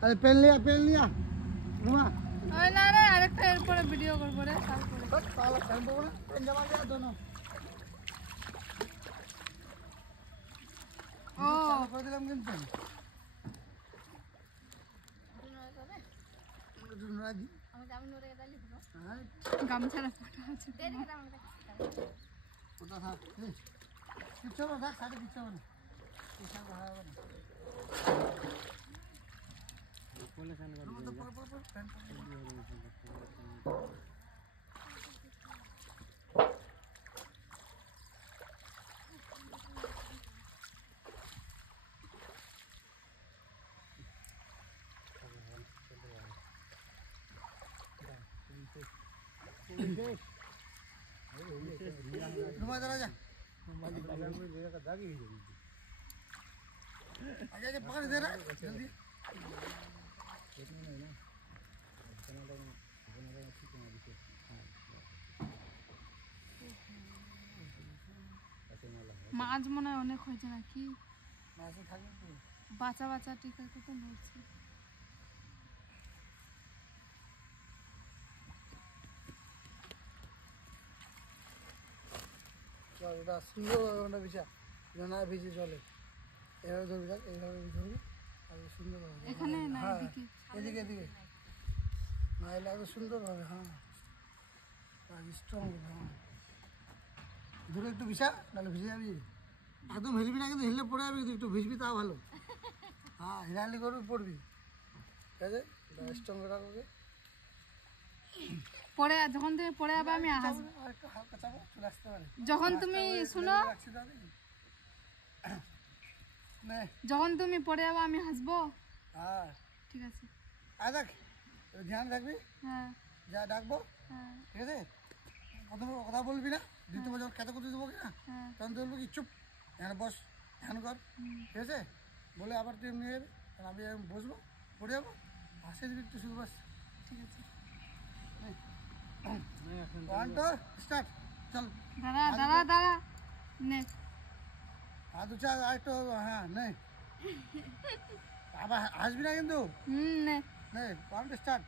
अरे पेन लिया घुमा ओए ना रे আরেকটা এরপরে ভিডিও করব রে তারপরে साला पेन बोल पेन जमा दे दोनों ও করে দিলাম কিন্তু রাজি আমি জামিন করে এটা লিখবো হ্যাঁ গামছার ফটো আছে ওটা থাক কিচ্ছু না দেখ সাথে কিচ্ছু না কিচ্ছু না হবে না কোলে সান घुमा जरा जा आजा पकड़ दे रहा जल्दी মাছ মনে হয় অনেক হয়েছে নাকি মাছ থাকবে তো বাচ্চা বাচ্চা টিকা কত নড়ছে ওটা সুন্দর ওটা বিছা না ভিজে চলে এভাবে ধরবি দেখ এইভাবে ধরবি আর সুন্দর হবে এখানে না হ্যাঁ এদিকে এদিকে না এলে আরো সুন্দর হবে হ্যাঁ আর স্ট্রং হবে হ্যাঁ ধরে একটু বিছা নাহলে ভিজে যাবি একদম ভিজবি না কিন্তু হিললে পড়ে যাবি কিন্তু একটু ভিজবি তাও ভালো হ্যাঁ হিলালি করবি পড়বি ঠিক আছে স্ট্রং রাখবে পরে যখন তুমি পরে যাবে আমি হাসবো একটু হালকা চাপো চলে আসতে পারে যখন তুমি শুনো যখন তুমি পরে যাবে আমি হাসবো হ্যাঁ ঠিক আছে দেখ ধ্যান রাখবি হ্যাঁ যা ডাকবো হ্যাঁ ঠিক আছে প্রথমে কথা বলবি না দ্বিতীয় যখন খেতে করতে দেবো না হ্যাঁ তখন তুই বলবি কি চুপ এখানে বস ধ্যান কর ঠিক আছে বলে আবার তুই এমনি যাবি আমি বসবো পড়ে যাবো হাসে দিবি একটু শুধু বাস ঠিক আছে 1 2 স্টার্ট চল দাঁড়া নে হাত উঁচা আর একটু হ্যাঁ নেই আবার হাসবি না কিন্তু নে 1 2 স্টার্ট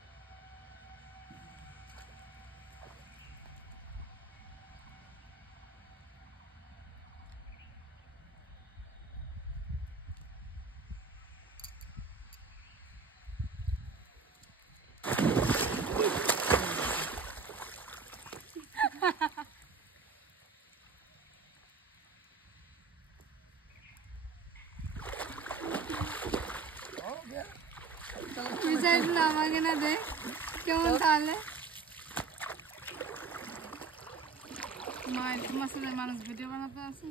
মিসাইল আমাকে না দে কেমন তাহলে মা তোমার সাথে মানুষ ভিডিও বানাতে আসে